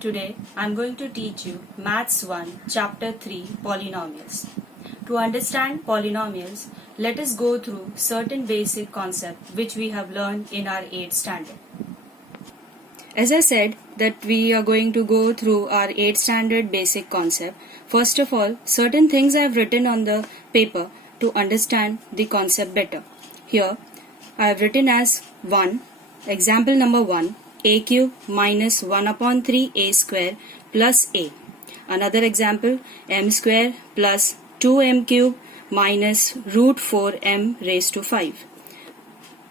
Today I'm going to teach you Maths 1 Chapter 3 Polynomials. To understand polynomials, let us go through certain basic concepts which we have learned in our 8th standard. As I said that we are going to go through our 8th standard basic concept. First of all, certain things I have written on the paper to understand the concept better. Here I have written as 1, example number 1, a cube minus 1 upon 3 a square plus a. Another example, m square plus 2m cube minus root 4m raised to 5.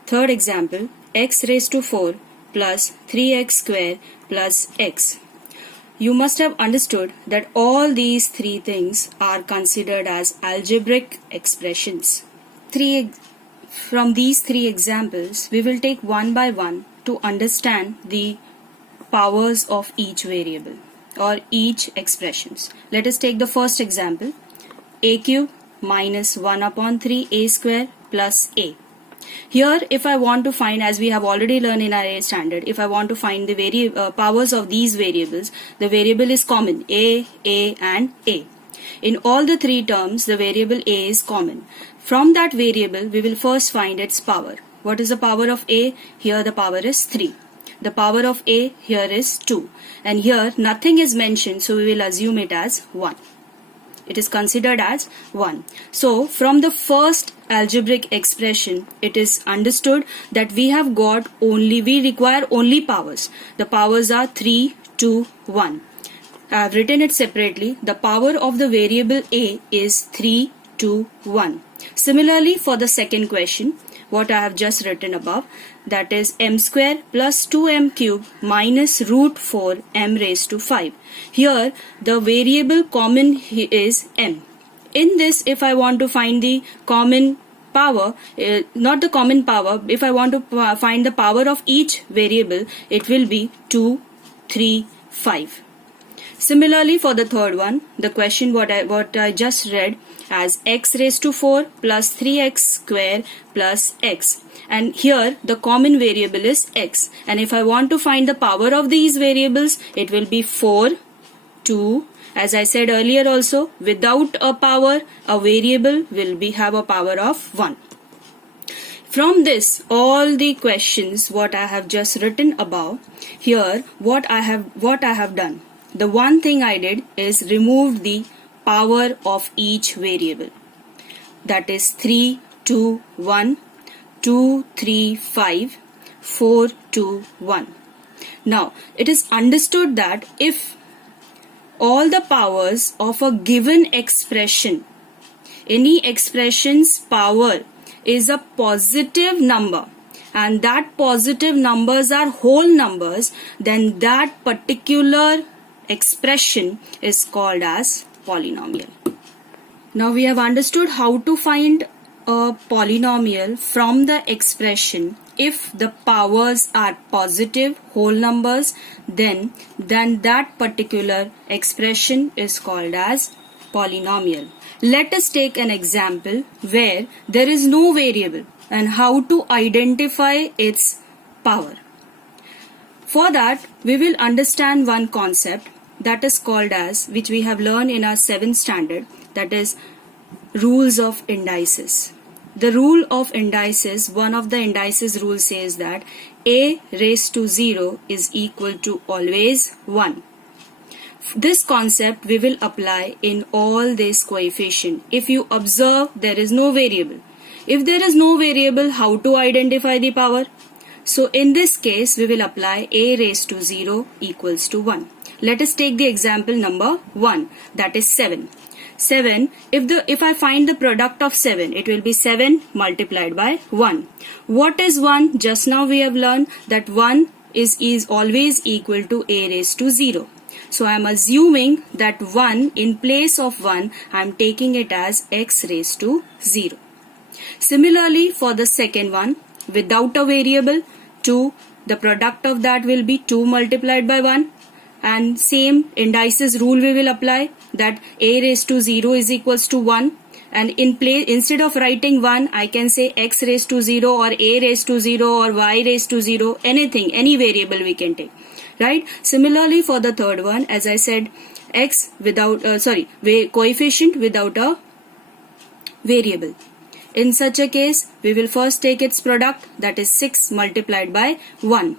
Third example, x raised to 4 plus 3x square plus x. You must have understood that all these three things are considered as algebraic expressions. From these three examples, we will take one by one to understand the powers of each variable or each expressions. Let us take the first example, a cube minus 1 upon 3 a square plus a. Here, if I want to find, as we have already learned in our A standard, if I want to find the powers of these variables, the variable is common, a, and a. In all the three terms, the variable a is common. From that variable, we will first find its power. What is the power of a? Here the power is 3. The power of a here is 2. And here nothing is mentioned, so we will assume it as 1. It is considered as 1. So from the first algebraic expression, it is understood that we require only powers. The powers are 3, 2, 1. I have written it separately. The power of the variable a is 3, 2, 1. Similarly, for the second question, what I have just written above, that is m square plus 2m cube minus root 4 m raised to 5. Here the variable common is m. In this, if I want to find the common power, not the common power, if I want to find the power of each variable, it will be 2, 3, 5. Similarly, for the third one, the question what I just read as x raised to 4 plus 3x square plus x. And here the common variable is x. And if I want to find the power of these variables, it will be 4, 2. As I said earlier also, without a power, a variable will have a power of 1. From this, all the questions what I have just written above, here what I have done. The one thing I did is removed the power of each variable. That is 3, 2, 1, 2, 3, 5, 4, 2, 1. Now, it is understood that if all the powers of a given expression, any expression's power is a positive number, and that positive numbers are whole numbers, then that particular expression is called as polynomial. Now we have understood how to find a polynomial from the expression. If the powers are positive whole numbers, then that particular expression is called as polynomial. Let us take an example where there is no variable and how to identify its power. For that, we will understand one concept that is called as, which we have learned in our 7th standard, that is rules of indices. The rule of indices, one of the indices rule says that a raised to 0 is equal to always 1. This concept we will apply in all these coefficients. If you observe, there is no variable. If there is no variable, how to identify the power? So in this case, we will apply a raised to 0 equals to 1. Let us take the example number 1, that is 7. 7, if I find the product of 7, it will be 7 multiplied by 1. What is 1? Just now we have learned that 1 is always equal to a raised to 0. So I am assuming that 1, in place of 1, I am taking it as x raised to 0. Similarly, for the second one, without a variable, 2, the product of that will be 2 multiplied by 1. And same indices rule we will apply, that a raised to 0 is equals to 1. And instead of writing 1, I can say x raised to 0 or a raised to 0 or y raised to 0, anything, any variable we can take. right? Similarly for the third one, as I said, x without coefficient without a variable. In such a case, we will first take its product, that is 6 multiplied by 1.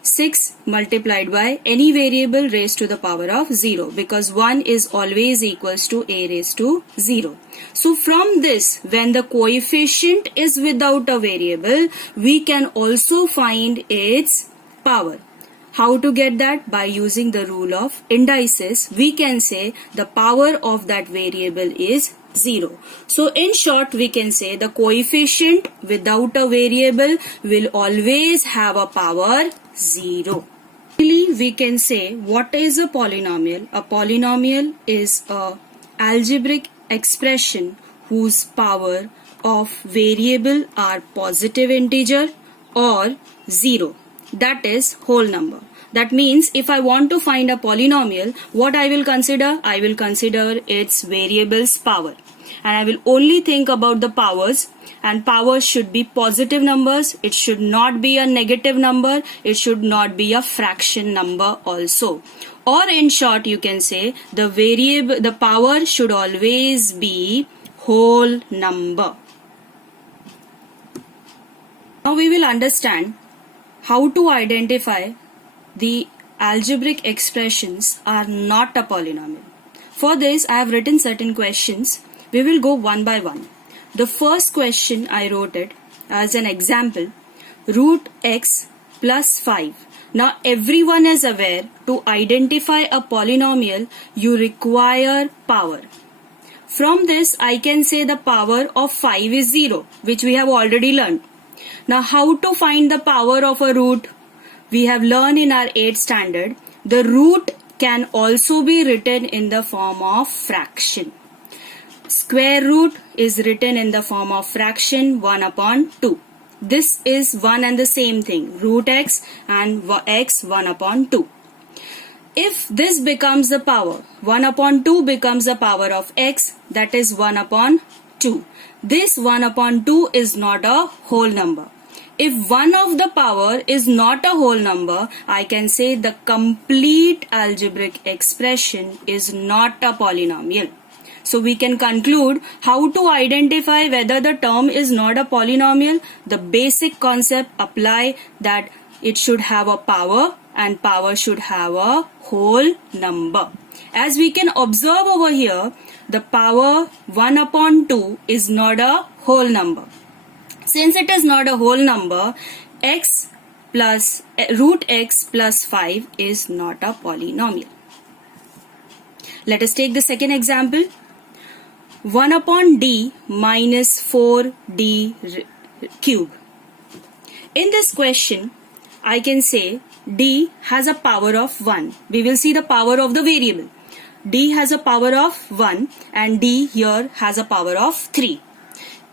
6 multiplied by any variable raised to the power of 0, because 1 is always equals to a raised to 0. So from this, when the coefficient is without a variable, we can also find its power. How to get that? By using the rule of indices, we can say the power of that variable is 0. So in short, we can say the coefficient without a variable will always have a power 0. Finally, we can say what is a polynomial. A polynomial is a algebraic expression whose power of variable are positive integer or 0. That is whole number. That means if I want to find a polynomial, what I will consider? I will consider its variable's power. And I will only think about the powers, and powers should be positive numbers. It should not be a negative number. It should not be a fraction number also. Or in short, you can say the power should always be whole number. Now we will understand how to identify the algebraic expressions are not a polynomial. For this, I have written certain questions. We will go one by one. The first question I wrote it as an example, root x plus 5. Now everyone is aware to identify a polynomial you require power. From this I can say the power of 5 is 0, which we have already learned. Now how to find the power of a root? We have learned in our 8th standard, the root can also be written in the form of fraction. Square root is written in the form of fraction 1 upon 2. This is one and the same thing, root x and x 1 upon 2. If this becomes the power, 1 upon 2 becomes the power of x, that is 1 upon 2. This 1 upon 2 is not a whole number. If one of the power is not a whole number, I can say the complete algebraic expression is not a polynomial. So we can conclude how to identify whether the term is not a polynomial. The basic concept apply that it should have a power and power should have a whole number. As we can observe over here, the power 1 upon 2 is not a whole number. Since it is not a whole number, x plus root x plus 5 is not a polynomial. Let us take the second example. 1 upon d minus 4d cube. In this question, I can say d has a power of 1. We will see the power of the variable. D has a power of 1 and d here has a power of 3.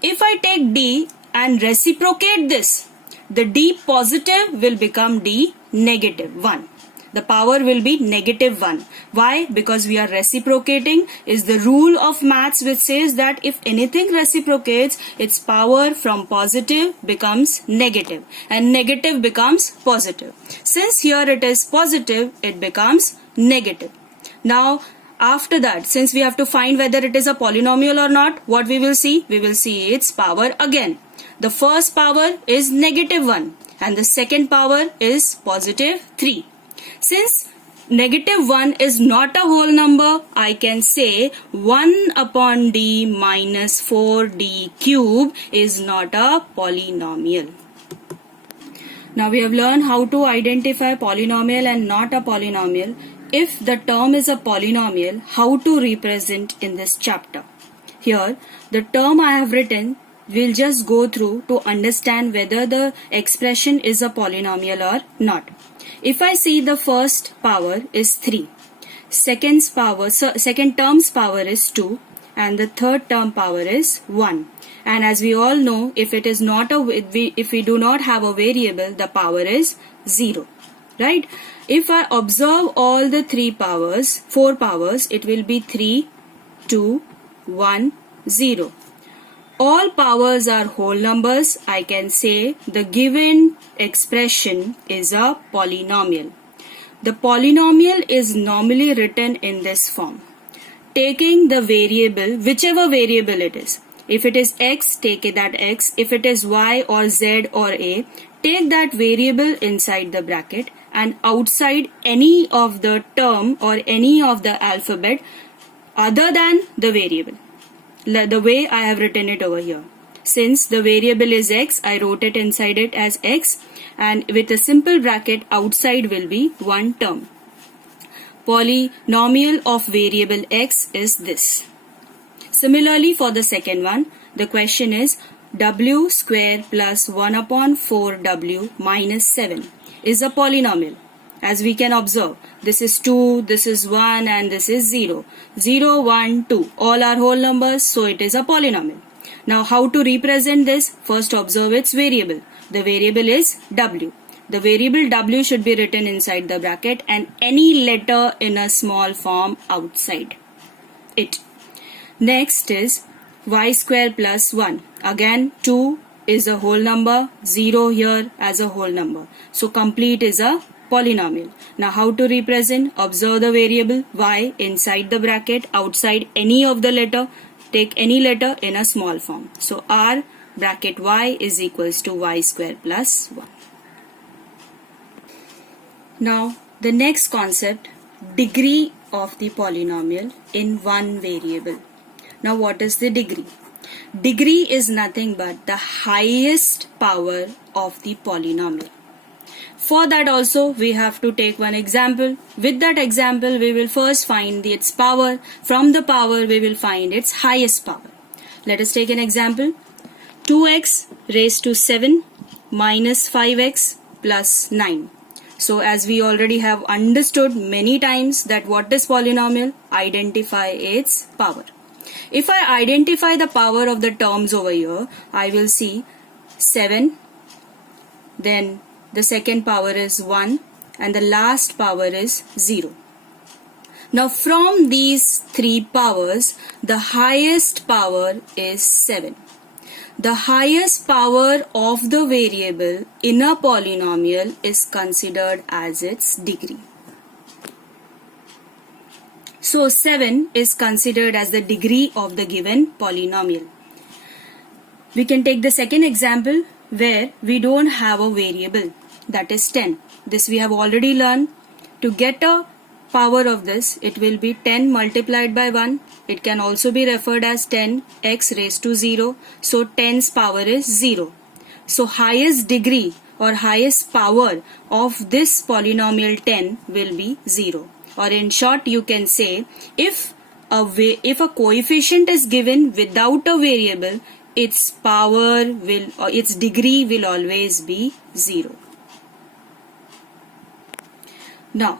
If I take d and reciprocate this, the d positive will become d negative 1. The power will be negative 1. Why? Because we are reciprocating is the rule of maths which says that if anything reciprocates, its power from positive becomes negative and negative becomes positive. Since here it is positive, it becomes negative. Now, after that, since we have to find whether it is a polynomial or not, what we will see? We will see its power again. The first power is negative 1 and the second power is positive 3. Since negative 1 is not a whole number, I can say 1 upon d minus 4d cube is not a polynomial. Now we have learned how to identify polynomial and not a polynomial. If the term is a polynomial, how to represent in this chapter. Here, the term I have written, we'll just go through to understand whether the expression is a polynomial or not. If I see the first power is 3, second term's power is 2, and the third term power is 1. And as we all know, if it is not if we do not have a variable, the power is 0. Right? If I observe all the 4 powers, it will be 3, 2, 1, 0. All powers are whole numbers. I can say the given expression is a polynomial. The polynomial is normally written in this form. Taking the variable, whichever variable it is. If it is x, take that x. If it is y or z or a, take that variable inside the bracket and outside any of the term or any of the alphabet other than the variable. The way I have written it over here. Since the variable is x, I wrote it inside it as x, and with a simple bracket outside will be one term. Polynomial of variable x is this. Similarly, for the second one, the question is w square plus 1 upon 4w minus 7 is a polynomial. As we can observe, this is 2, this is 1 and this is 0. 0, 1, 2. All are whole numbers, so it is a polynomial. Now how to represent this? First observe its variable. The variable is w. The variable w should be written inside the bracket and any letter in a small form outside it. Next is y square plus 1. Again 2 is a whole number, 0 here as a whole number. So complete is a polynomial. Now how to represent? Observe the variable y inside the bracket, outside any of the letter. Take any letter in a small form. So r bracket y is equals to y square plus 1. Now the next concept, degree of the polynomial in one variable. Now what is the degree? Degree is nothing but the highest power of the polynomial. For that also we have to take one example. With that example we will first find its power. From the power we will find its highest power. Let us take an example. 2x raised to 7 minus 5x plus 9. So as we already have understood many times that what is polynomial? Identify its power. If I identify the power of the terms over here, I will see 7, then the second power is 1 and the last power is 0. Now from these three powers, the highest power is 7. The highest power of the variable in a polynomial is considered as its degree. So 7 is considered as the degree of the given polynomial. We can take the second example where we don't have a variable, that is 10. This we have already learned. To get a power of this, it will be 10 multiplied by 1. It can also be referred as 10x raised to 0. So 10's power is 0. So highest degree or highest power of this polynomial 10 will be 0. Or in short, you can say if a coefficient is given without a variable, its power will or its degree will always be 0. Now,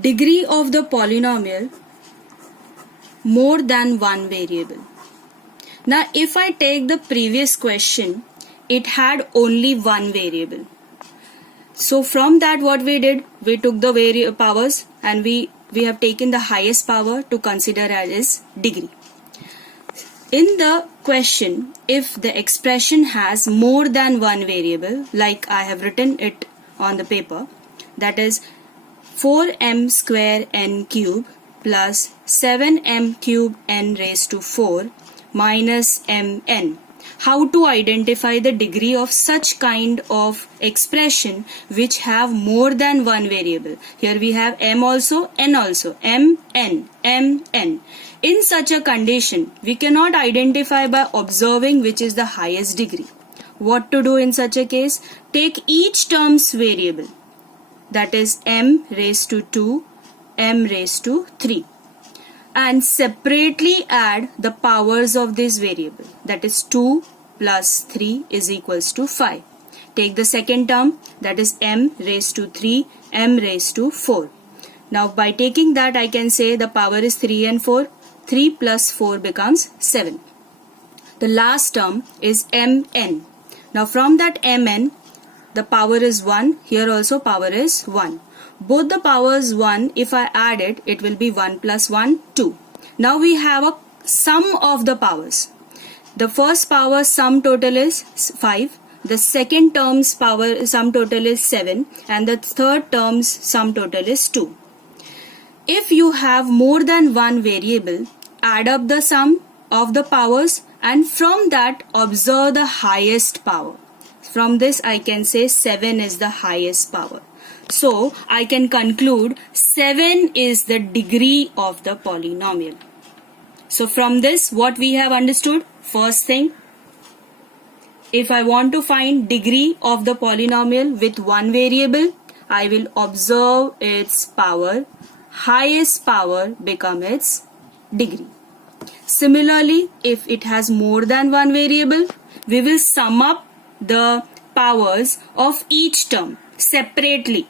degree of the polynomial more than one variable. Now, if I take the previous question, it had only one variable. So from that what we did, we took the powers and we have taken the highest power to consider as degree. In the question, if the expression has more than one variable, like I have written it on the paper, that is 4m square n cube plus 7m cube n raised to 4 minus mn. How to identify the degree of such kind of expression which have more than one variable? Here we have m also, n also, mn. In such a condition, we cannot identify by observing which is the highest degree. What to do in such a case? Take each term's variable, that is m raised to 2, m raised to 3, and separately add the powers of this variable, that is 2 plus 3 is equals to 5. Take the second term, that is m raised to 3, m raised to 4. Now by taking that I can say the power is 3 and 4. 3 plus 4 becomes 7. The last term is mn. Now from that mn, the power is 1. Here also power is 1. Both the powers 1, if I add it, it will be 1 plus 1, 2. Now we have a sum of the powers. The first power sum total is 5. the second term's power sum total is 7 and the third term's sum total is 2. If you have more than one variable, add up the sum of the powers and from that observe the highest power. From this I can say 7 is the highest power. So I can conclude 7 is the degree of the polynomial. So from this what we have understood? First thing, if I want to find degree of the polynomial with one variable, I will observe its power. Highest power become its degree. Similarly, if it has more than one variable, we will sum up the powers of each term separately.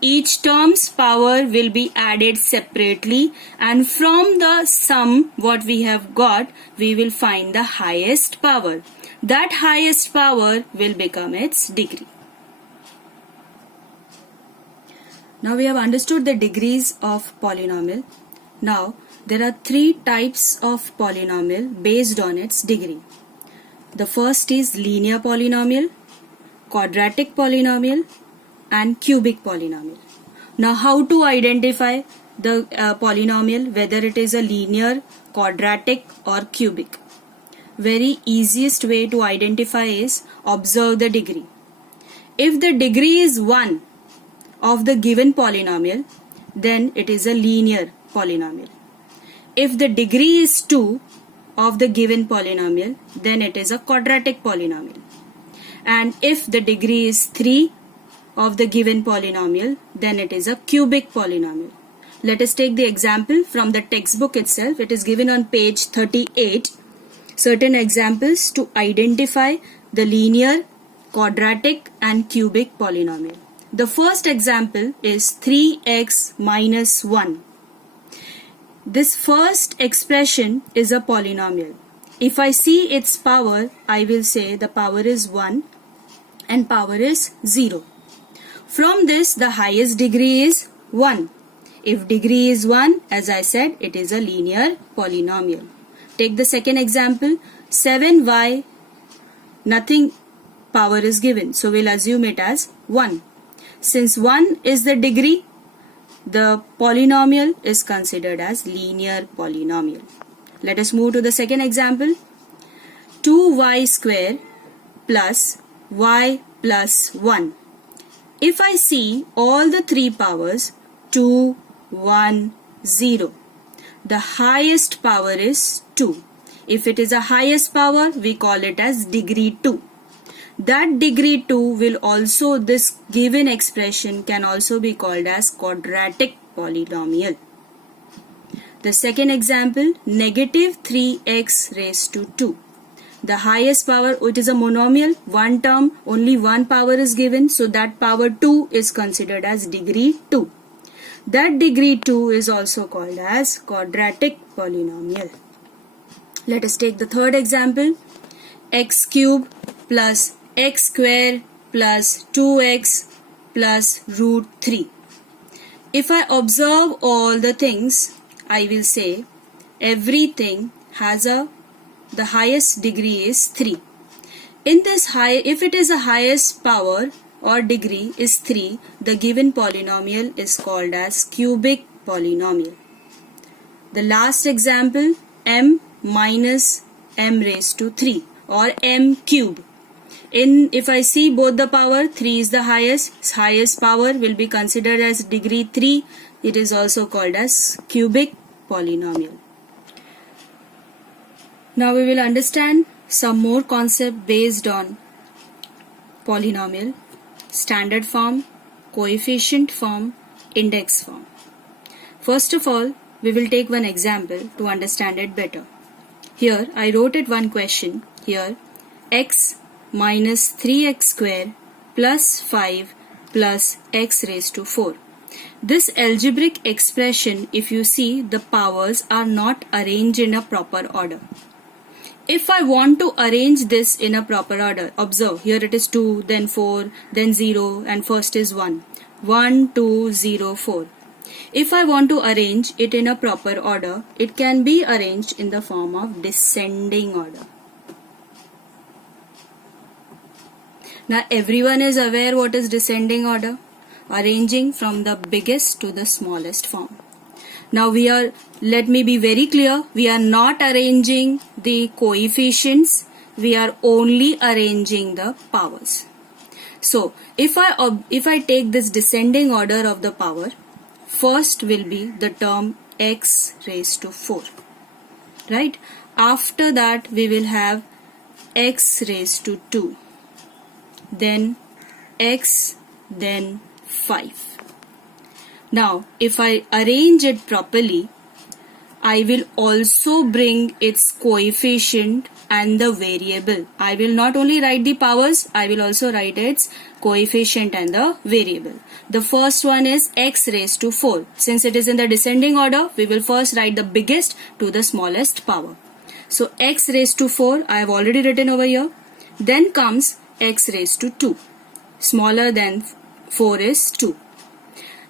Each term's power will be added separately and from the sum what we have got, we will find the highest power. That highest power will become its degree. Now we have understood the degrees of polynomial. Now there are three types of polynomial based on its degree. The first is linear polynomial, quadratic polynomial and cubic polynomial. Now how to identify the polynomial, whether it is a linear, quadratic or cubic? Very easiest way to identify is observe the degree. If the degree is 1 of the given polynomial, then it is a linear polynomial. If the degree is 2 of the given polynomial, then it is a quadratic polynomial. And if the degree is 3 of the given polynomial, then it is a cubic polynomial. Let us take the example from the textbook itself. It is given on page 38. Certain examples to identify the linear, quadratic and cubic polynomial. The first example is 3x minus 1. This first expression is a polynomial. If I see its power, I will say the power is 1 and power is 0. From this, the highest degree is 1. If degree is 1, as I said, it is a linear polynomial. Take the second example, 7y, nothing power is given, so we'll assume it as 1. Since 1 is the degree, the polynomial is considered as linear polynomial. Let us move to the second example, 2y square plus y plus 1. If I see all the three powers, 2, 1, 0, the highest power is 2. If it is a highest power, we call it as degree 2. That degree 2 will also, this given expression can also be called as quadratic polynomial. The second example, negative 3x raised to 2. The highest power, it is a monomial, one term, only one power is given, so that power 2 is considered as degree 2. That degree 2 is also called as quadratic polynomial. Let us take the third example, x cube plus x square plus 2x plus root 3. If I observe all the things, I will say everything has the highest degree is 3. In this if it is a highest power or degree is 3, the given polynomial is called as cubic polynomial. The last example, m minus m raised to 3 or m cube. If I see both the power, 3 is the highest power will be considered as degree 3. It is also called as cubic polynomial. Now we will understand some more concept based on polynomial, standard form, coefficient form, index form. First of all, we will take one example to understand it better. Here I wrote it one question. Here x minus 3x square plus 5 plus x raised to 4. This algebraic expression, if you see, the powers are not arranged in a proper order. If I want to arrange this in a proper order, observe, here it is 2, then 4, then 0 and first is 1. 1, 2, 0, 4. If I want to arrange it in a proper order, it can be arranged in the form of descending order. Now everyone is aware what is descending order? Arranging from the biggest to the smallest form. Now let me be very clear, we are not arranging the coefficients, we are only arranging the powers. So if I take this descending order of the power, first will be the term x raised to 4, right? After that we will have x raised to 2, then x, then 5. Now if I arrange it properly, I will also bring its coefficient and the variable. I will not only write the powers, I will also write its coefficient and the variable. The first one is x raised to 4. Since it is in the descending order, we will first write the biggest to the smallest power. So x raised to 4 I have already written over here. Then comes x raised to 2. Smaller than 4 is 2.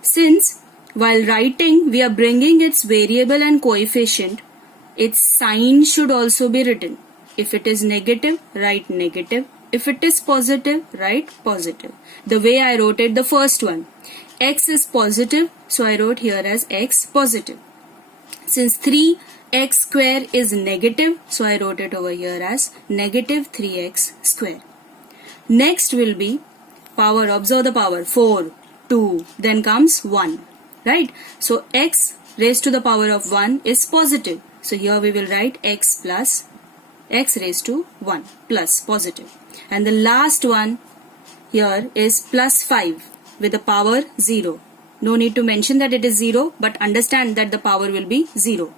Since while writing we are bringing its variable and coefficient, its sign should also be written. If it is negative, write negative. If it is positive, write positive. The way I wrote it, the first one. X is positive, so I wrote here as x positive. Since 3x square is negative, so I wrote it over here as negative 3x square. Next will be power, observe the power, 4, 2, then comes 1, right? So x raised to the power of 1 is positive. So here we will write x plus x raised to 1 plus positive. And the last one here is plus 5 with the power 0. No need to mention that it is 0, but understand that the power will be 0.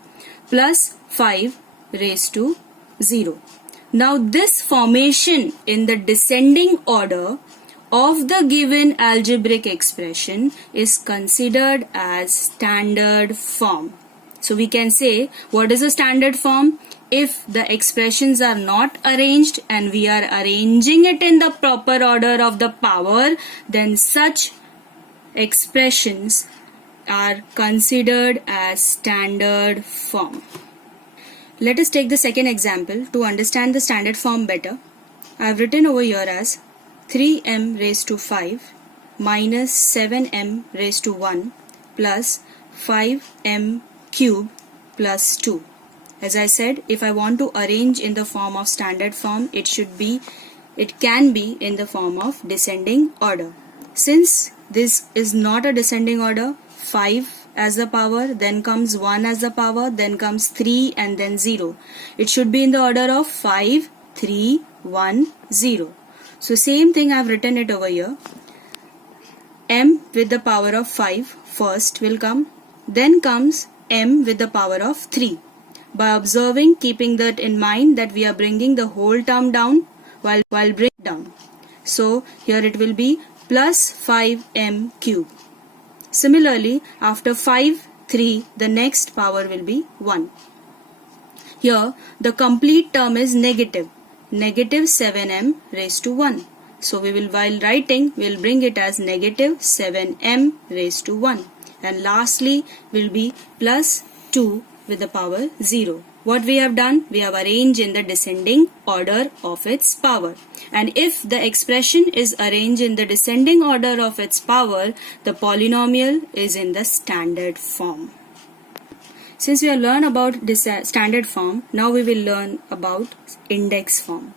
Plus 5 raised to 0. Now this formation in the descending order of the given algebraic expression is considered as standard form. So we can say, what is a standard form? If the expressions are not arranged and we are arranging it in the proper order of the power, then such expressions are considered as standard form. Let us take the second example to understand the standard form better. I have written over here as 3m raised to 5 minus 7m raised to 1 plus 5m cube plus 2. As I said, if I want to arrange in the form of standard form, it can be in the form of descending order. Since this is not a descending order, 5 as the power, then comes 1 as the power, then comes 3 and then 0. It should be in the order of 5, 3, 1, 0. So same thing I have written it over here. M with the power of 5 first will come, then comes m with the power of 3. By observing, keeping that in mind that we are bringing the whole term down while bring down. So here it will be plus 5m cube. Similarly, after 5, 3, the next power will be 1. Here the complete term is negative 7m raised to 1. So we will, while writing, we will bring it as negative 7m raised to 1. And lastly will be plus 2 with the power 0. What we have done? We have arranged in the descending order of its power. And if the expression is arranged in the descending order of its power, the polynomial is in the standard form. Since we have learned about this standard form, now we will learn about index form.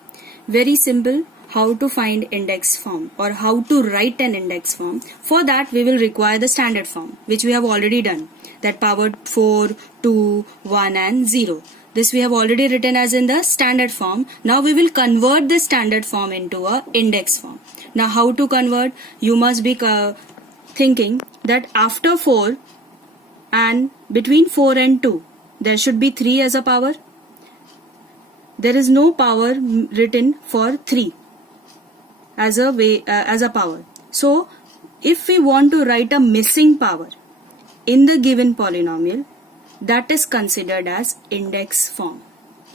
Very simple, how to find index form or how to write an index form. For that we will require the standard form, which we have already done. That power 4, 2, 1 and 0. This we have already written as in the standard form. Now we will convert this standard form into a index form. Now how to convert? You must be thinking that after 4 and between 4 and 2, there should be 3 as a power. There is no power written for 3 as a power. So if we want to write a missing power in the given polynomial, that is considered as index form.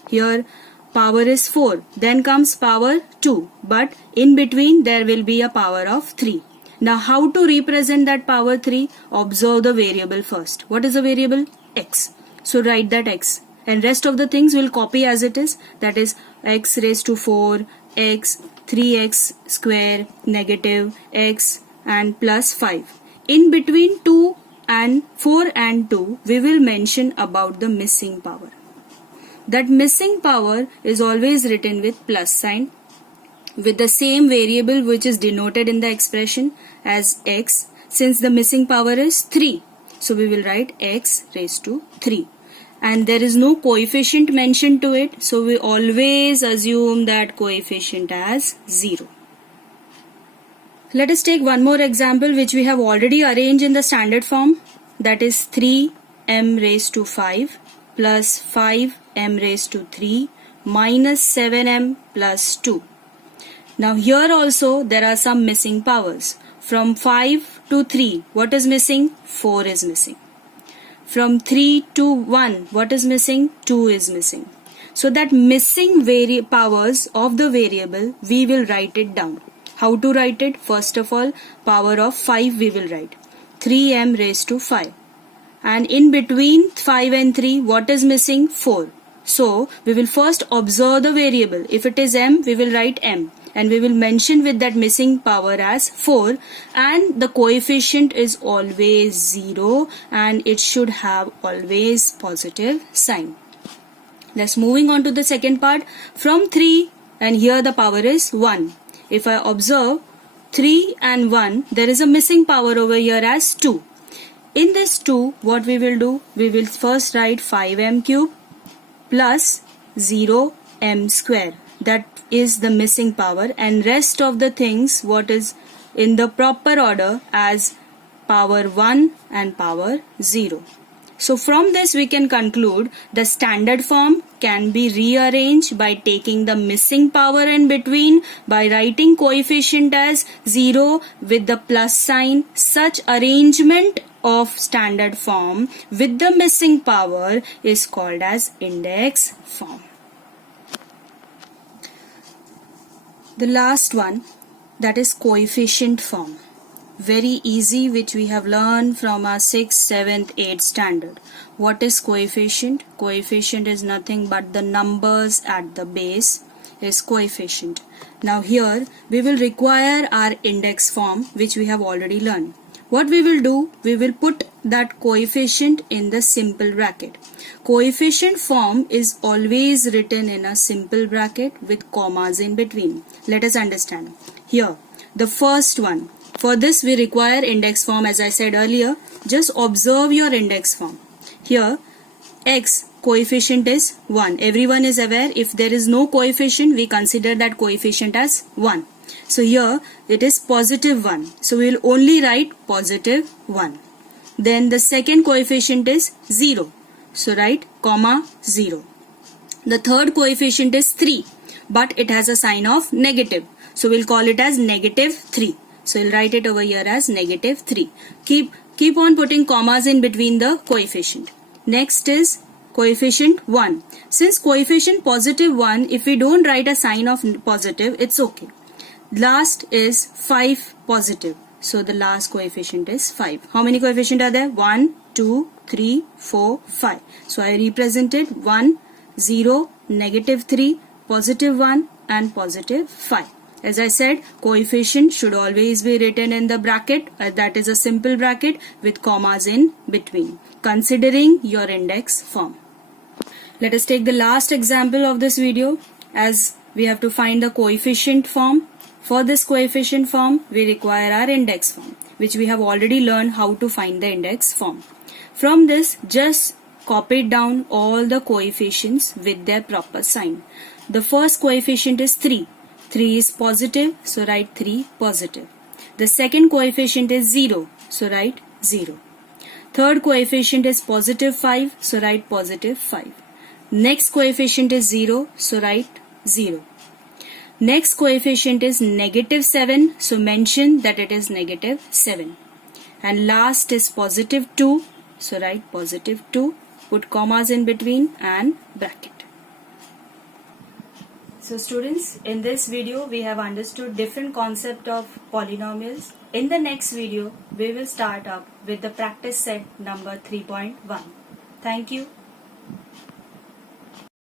Here power is 4, then comes power 2, but in between there will be a power of 3. Now how to represent that power 3? Observe the variable first. What is the variable? X. So write that x, and rest of the things will copy as it is, that is x raised to 4, x 3x square, negative x and plus 5. In between 2 and 4 and 2, we will mention about the missing power. That missing power is always written with plus sign with the same variable which is denoted in the expression as x, since the missing power is 3. So we will write x raised to 3. And there is no coefficient mentioned to it, so we always assume that coefficient as 0. Let us take one more example which we have already arranged in the standard form, that is 3m raised to 5 plus 5m raised to 3 minus 7m plus 2. Now here also there are some missing powers. From 5 to 3, what is missing? 4 is missing. From 3 to 1, what is missing? 2 is missing. So that missing powers of the variable, we will write it down. How to write it? First of all, power of 5 we will write. 3m raised to 5. And in between 5 and 3, what is missing? 4. So we will first observe the variable. If it is m, we will write m. And we will mention with that missing power as 4, and the coefficient is always 0 and it should have always positive sign. Let's moving on to the second part. From 3 and here the power is 1. If I observe 3 and 1, there is a missing power over here as 2. In this 2, what we will do? We will first write 5m cube plus 0m square. That is the missing power, and rest of the things what is in the proper order as power 1 and power 0. So from this we can conclude the standard form can be rearranged by taking the missing power in between, by writing coefficient as 0 with the plus sign. Such arrangement of standard form with the missing power is called as index form. The last one, that is coefficient form. Very easy, which we have learned from our 6th, 7th, 8th standard. What is coefficient? Coefficient is nothing but the numbers at the base is coefficient. Now here we will require our index form, which we have already learned. What we will do? We will put that coefficient in the simple bracket. Coefficient form is always written in a simple bracket with commas in between. Let us understand. Here, the first one. For this we require index form, as I said earlier. Just observe your index form. Here, x coefficient is 1. Everyone is aware if there is no coefficient, we consider that coefficient as 1. So here it is positive 1. So we will only write positive 1. Then the second coefficient is 0. So write comma 0. The third coefficient is 3. But it has a sign of negative. So we'll call it as negative 3. So we'll write it over here as negative 3. Keep on putting commas in between the coefficient. Next is coefficient 1. Since coefficient positive 1, if we don't write a sign of positive, it's okay. Last is 5 positive. So the last coefficient is 5. How many coefficients are there? 1, 2, 3, 4, 5. So I represented 1, 0, negative 3, positive 1 and positive 5. As I said, coefficient should always be written in the bracket. That is a simple bracket with commas in between, considering your index form. Let us take the last example of this video, as we have to find the coefficient form. For this coefficient form, we require our index form, which we have already learned how to find the index form. From this, just copy down all the coefficients with their proper sign. The first coefficient is 3. 3 is positive, so write 3 positive. The second coefficient is 0, so write 0. Third coefficient is positive 5, so write positive 5. Next coefficient is 0, so write 0. Next coefficient is negative 7, so mention that it is negative 7. And last is positive 2, so write positive 2. Put commas in between and bracket. So students, in this video we have understood different concept of polynomials. In the next video, we will start up with the practice set number 3.1. Thank you.